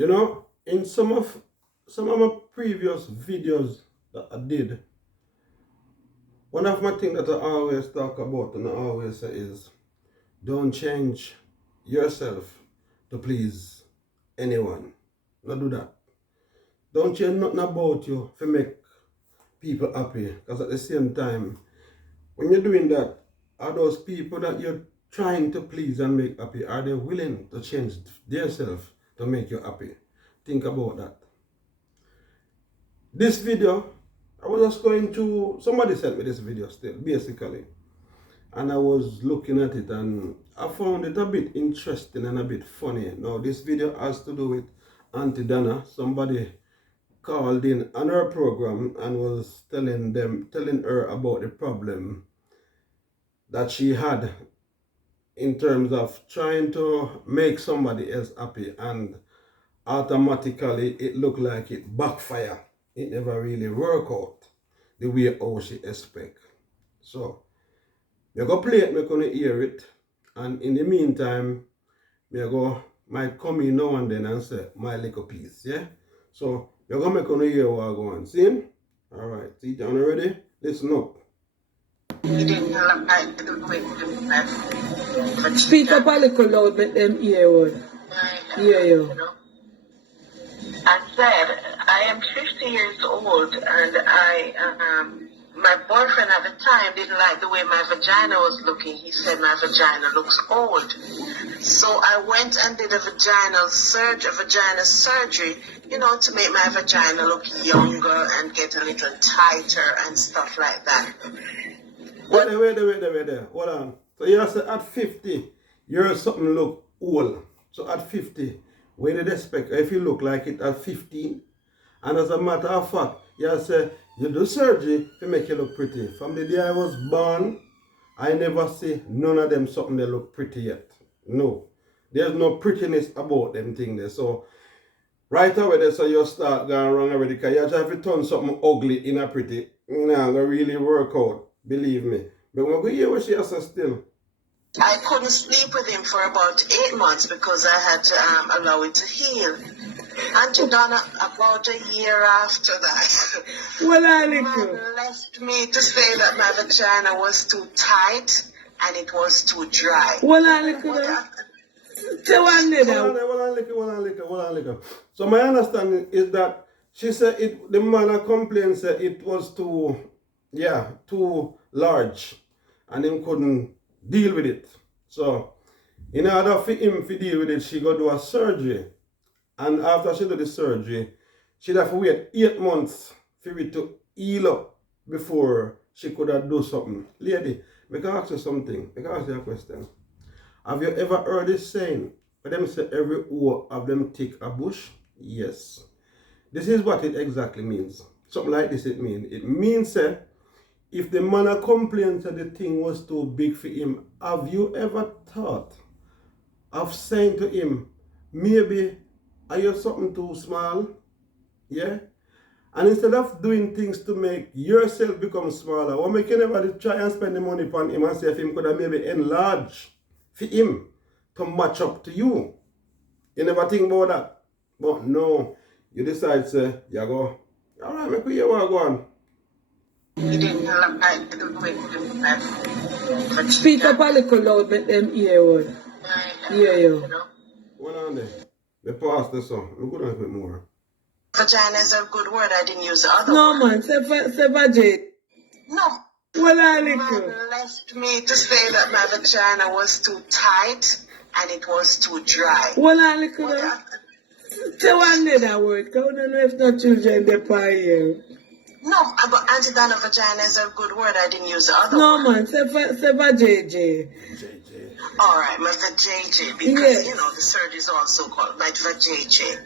You know, in some of my previous videos that I did, one of my things that I always talk about and I always say is don't change yourself to please anyone. Don't do that. Don't change nothing about you to make people happy. Because at the same time, when you're doing that, are those people that you're trying to please and make happy, are they willing to change themselves to make you happy? Think about that. This video, I was just going to, somebody sent me this video still, basically. And I was looking at it and I found it a bit interesting and a bit funny. Now this video has to do with Auntie Dana. Somebody called in on her program and was telling her about the problem that she had in terms of trying to make somebody else happy, and automatically it looked like it backfire. It never really worked out the way how she expect. So we go play it, we're gonna hear it, and in the meantime, might come in now and then and say my little piece, yeah? So you're gonna make on hear what I go on. See? Alright, see down already? Listen up. Speak up a little loud, make them hear one. Hear you. I said, I am 50 years old and my boyfriend at the time didn't like the way my vagina was looking. He said my vagina looks old. So I went and did a vagina surgery, you know, to make my vagina look younger and get a little tighter and stuff like that. Wait there. Hold on. So you say at 50, you're something look old. So at 50, where did they expect if you look like it at 15? And as a matter of fact, you say you do surgery to make you look pretty. From the day I was born, I never see none of them something they look pretty yet. No. There's no prettiness about them thing there. So right away there, so you start going wrong already, because you have to turn something ugly in a pretty. Nah, gonna really work out. Believe me. But when we hear what she has still. I couldn't sleep with him for about 8 months because I had to allow it to heal. Auntie Donna, about a year after that, Well, man left me to say that my vagina was too tight and it was too dry. Well, Hold on, little. So my understanding is that she said the man complained said it was too large and him couldn't deal with it. So in order for him to deal with it, she go do a surgery. And after she do the surgery, she'd have to wait 8 months for it to heal up before she could have do something. Lady, I can ask you something. I can ask you a question. Have you ever heard this saying? But them say every hour of them tick a bush? Yes. This is what it exactly means. Something like this it means. It means if the man complains that the thing was too big for him, have you ever thought of saying to him, maybe are you something too small? Yeah? And instead of doing things to make yourself become smaller, or make anybody try and spend the money upon him and see if him could have maybe enlarge for him to match up to you. You never think about that. But no, you decide say, you go, alright, make we hear what I go on. Speak up a little loud, make them hear one. Hear you. Hold on there. We pass this on. We're going to bit more. Vagina is a good word. I didn't use the other No, word. man, say vagina. No. Well, Man left me to say that my vagina was too tight and it was too dry. Well, say one other word, because I don't know if not children they pay here. No, but Auntie Donna, vagina is a good word. I didn't use the other No, word. man, say vajayjay. Alright, my vajayjay, because, you know, the surgery is also called my vajayjay.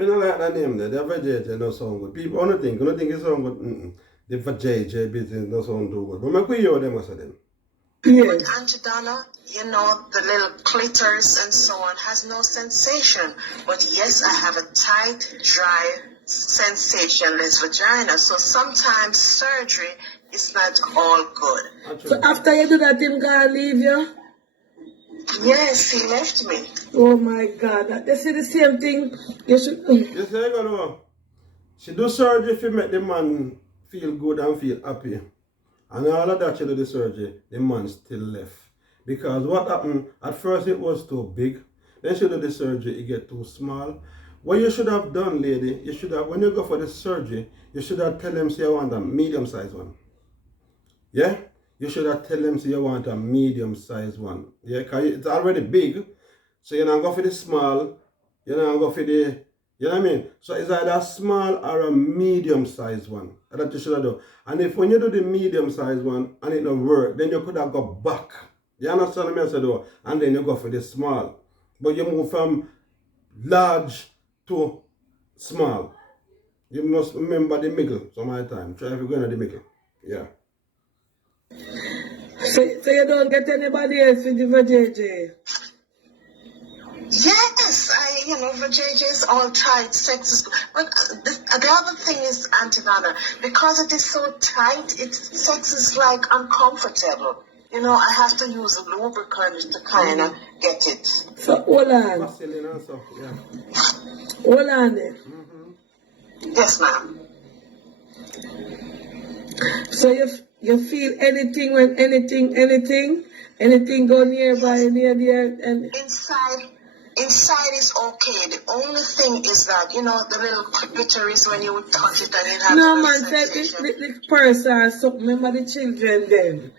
I don't like that name there. The vajayjay don't sound good. People don't think it sound good. The vajayjay business don't sound too good. But make we hear them as them. But Auntie Donna, you know, the little clitoris and so on has no sensation. But yes, I have a tight, dry, sensationless vagina. So sometimes surgery is not all good. So after you do that, him gonna leave you? Yes, he left me. Oh my God. This is the same thing. You should. You see, I go, she do surgery to make the man feel good and feel happy. And all of that she do the surgery, the man still left. Because what happened, at first it was too big. Then she do the surgery, it get too small. What you should have done, lady, you should have, when you go for the surgery, you should have tell them say you want a medium sized one. Yeah? You should have tell them say you want a medium sized one. Yeah, because it's already big. So you're not go for the small, you're not go for the, you know what I mean? So it's either a small or a medium sized one that you should have done. And if when you do the medium sized one and it don't work, then you could have got back. You understand what I said though? And then you go for the small. But you move from large to small. You must remember the middle some of the time. Try if you're going to the middle. Yeah. So you don't get anybody else with the JJ? Yes, for JJ is all tight, sex is good. But the other thing is, Auntie Vanna, because it is so tight, sex is like uncomfortable. I have to use a lubricant to kind of get it. So hold on. Vaseline also, yeah. Hold on there. Yes, ma'am. So you feel anything when anything go nearby near there and Inside is okay. The only thing is that, the little clitoris when you would touch it and it has no man said the purse or something. Remember the children then.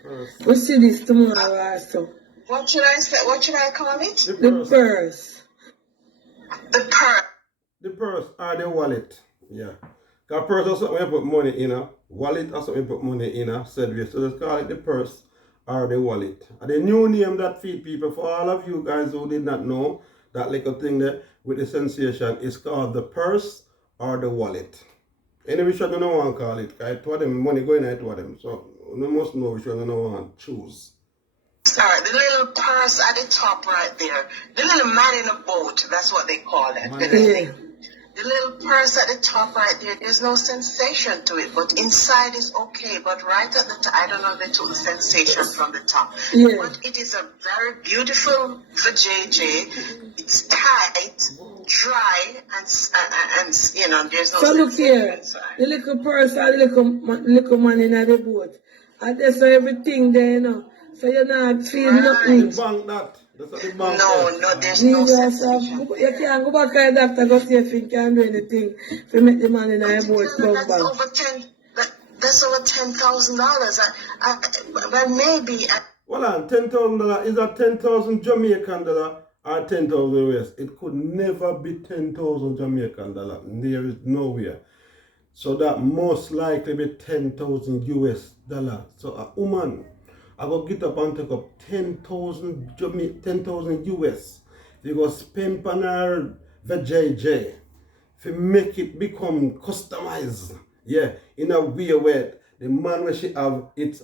We see this tomorrow also. What should I say? What should I call it? The purse. The purse. The purse or the wallet. Yeah. Because purse is something you put money in. Wallet is something you put money in. Said we. So let's call it the purse or the wallet. And the new name that feed people, for all of you guys who did not know, that little thing there with the sensation is called the purse or the wallet. Any which one you don't want to call it. Because it them money going out to them. So you must know which one you don't want to choose. Alright, the little purse at the top right there. The little man in a boat, that's what they call it. The little purse at the top right there, there's no sensation to it, but inside is okay. But right at the top, I don't know if they took the sensation from the top. Yeah. But it is a very beautiful vajayjay. It's tight, dry, and there's no so look sensation here, inside. the little purse or the little man in the boat. And there's everything there, So you're not feeling nothing. The bank that. That's what the bank No, there's no sensation. You can't go back to the doctor go see if he can do anything to make the man in the boat come back. That's over $10,000. Well, maybe. Well, $10,000 is that 10,000 Jamaican dollar or 10,000 US? It could never be 10,000 Jamaican dollar. There is nowhere. So that most likely be 10,000 US dollar. So a woman, I go get up and take up 10,000 US. You go spend on her vajayjay to make it become customized. Yeah, in a way where the man where she have it's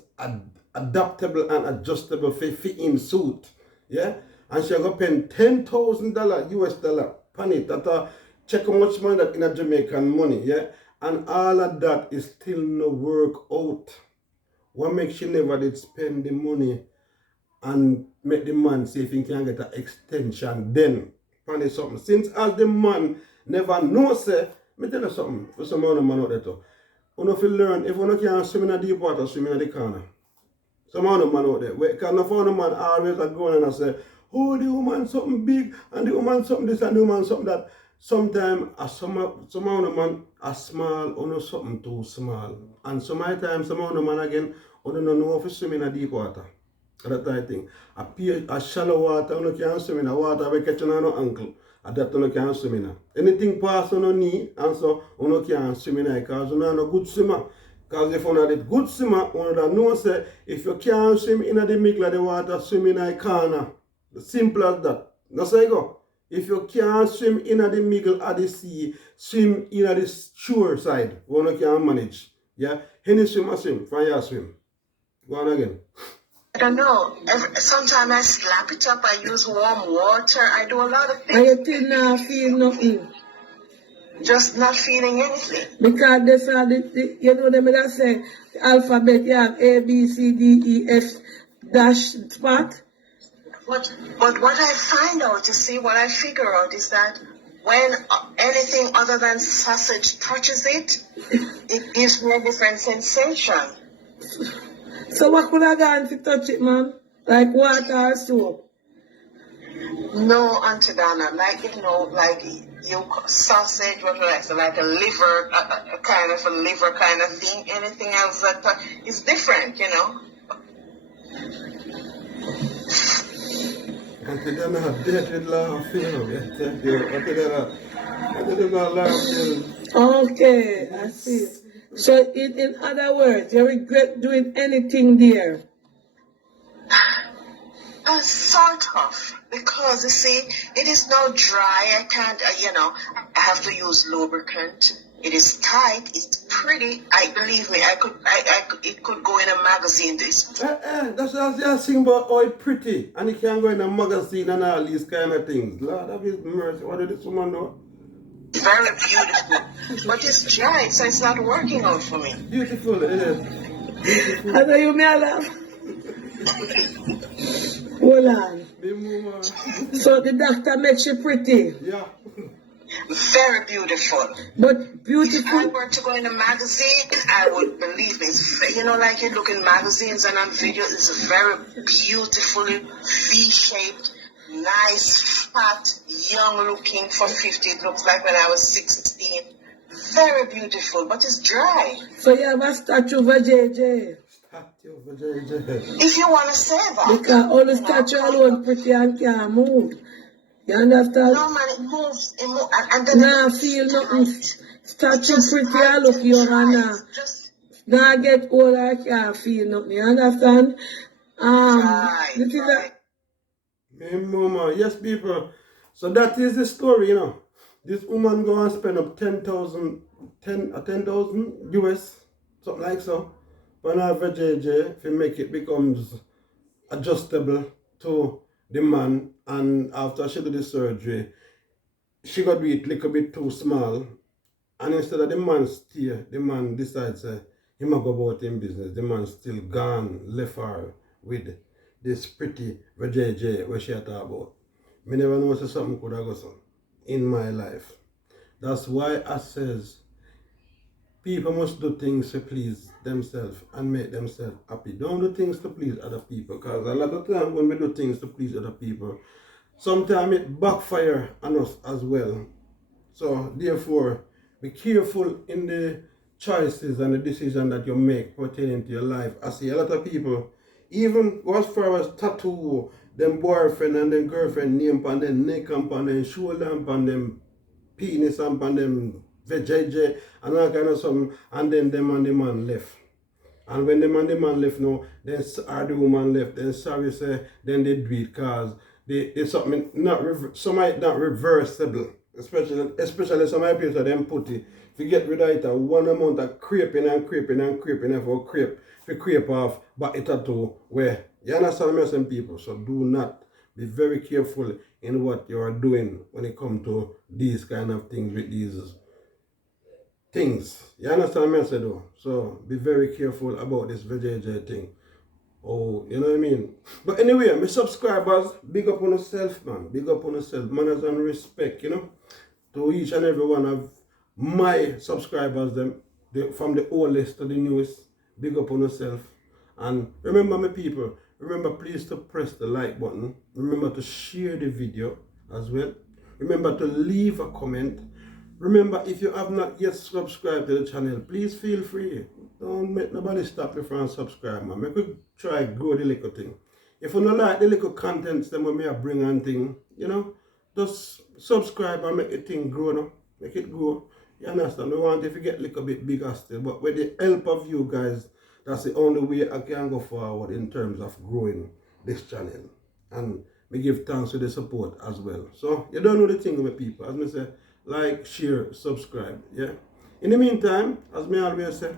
adaptable and adjustable for him suit. Yeah, and she go spend $10,000 US dollar on it. That check how much money that in a Jamaican money. Yeah, and all of that is still no work out. What makes she never did spend the money and make the man see if he can get an extension then find something. Since as the man never knows, say, me tell you something for some other man out there too. You have to learn, if you can't swim in the deep water, swim in the corner. Some other man out there. Because the other man always are going and say, oh, the woman something big, and the woman something this, and the woman something that. Sometimes some other man are small or something too small. And sometimes some other man again, you don't know if you swim in a deep water. That type of thing. A shallow water, you can't swim in a water where you catch on your ankle. And that you can't swim in. Anything past on your knee, and so you can't swim in because you are not a good swimmer. Because if you are a good swimmer, you know say if you can't swim in the middle of the water, swim in a corner. Simple as that. That's how you go. If you can't swim in the middle of the sea, swim in the shore side. You can manage. Yeah? Any swimmer swim, from your swim. Go on again. I don't know. Sometimes I slap it up. I use warm water. I do a lot of things. And you still not feel nothing. Just not feeling anything. Because that's how them that say the alphabet, you have A, B, C, D, E, F dash spot. But what I find out, you see, what I figure out is that when anything other than sausage touches it, it gives me a different sensation. So what could I go to touch it, man? Like water or soap? No, Auntie Donna, like, you know, like you sausage, what like, so like a liver, a kind of a liver kind of thing. Anything else that is different, you know. Auntie Donna had dead with laugh, you know. Auntie Donna laugh, you know. Okay, I see. So in other words, you regret doing anything there? Sort of, because you see, it is now dry. I can't, you know, I have to use lubricant. It is tight. It's pretty. Believe me, I could, it could go in a magazine. This. That's what I was saying about how it's pretty. And it can go in a magazine and all these kind of things. Lord of His mercy, what did this woman know? Very beautiful, but it's dry, so it's not working out for me. Beautiful, it is. Beautiful. I know you may laugh. Hold on. So the doctor makes you pretty? Yeah. Very beautiful. But beautiful? If I were to go in a magazine, I would believe me. You know, like you look in magazines and on videos, it's very beautifully V-shaped, nice, fat, young looking for 50. It looks like when I was 16. Very beautiful, but it's dry. So you have a statue of a JJ? If you want to say that. Because all the statue alone pretty and can't move. You understand? No, man, it moves. And then nah, feel nothing. Statue pretty and look young and nah get old I can't feel nothing. You understand? This is Hey, mama, yes, people. So that is the story, you know. This woman go and spend up 10,000 US, something like so, on her VJJ to make it becomes adjustable to the man, and after she did the surgery, she got it a little bit too small, and instead of the man stay, the man decides he might go about in business. The man still gone, left her with this pretty VJJ where she talk about. Me never know say something could have gone on in my life. That's why I says people must do things to please themselves and make themselves happy. Don't do things to please other people, because a lot of times when we do things to please other people, sometimes it backfire on us as well. So therefore, be careful in the choices and the decisions that you make pertaining to your life. I see a lot of people, even go as far as tattoo them boyfriend and them girlfriend name on them neck and on them shoulder and on them penis and on them vajayjay and all kind of something, and then them and the man left. And when them and the man left now, then the woman left, then sorry say, then they do it because it's something not not reversible. Especially some of the people them put it. If you get rid of it, one amount of creeping and creeping and creeping and for creep off, but it tattoo where you understand me, some people. So do not, be very careful in what you are doing when it comes to these kind of things with these things. You understand me, I said though? So be very careful about this VJJ thing. Oh, you know what I mean? But anyway, my subscribers, big up on yourself, man. Big up on yourself. Manners and respect, you know, to each and every one of my subscribers, from the oldest to the newest. Big up on yourself. And remember, my people, remember please to press the like button. Remember to share the video as well. Remember to leave a comment. Remember, if you have not yet subscribed to the channel, please feel free. Don't make nobody stop you from subscribing, man. Make we try grow the little thing. If you don't like the little contents then when I bring on thing, you know, just subscribe and make the thing grow now. Make it grow. You understand? We want it to get a little bit bigger still. But with the help of you guys, that's the only way I can go forward in terms of growing this channel. And we give thanks for the support as well. So you don't know the thing with people. As I say, like, share, subscribe. Yeah. In the meantime, as me always say,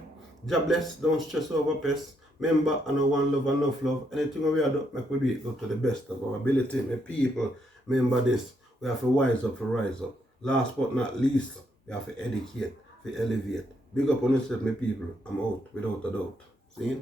God bless, don't stress over pests. Remember, I know one love, enough love. Anything we are doing, make we do it go to the best of our ability. My people, remember this. We have to wise up, to rise up. Last but not least, we have to educate, to elevate. Big up on yourself, my people. I'm out without a doubt. See?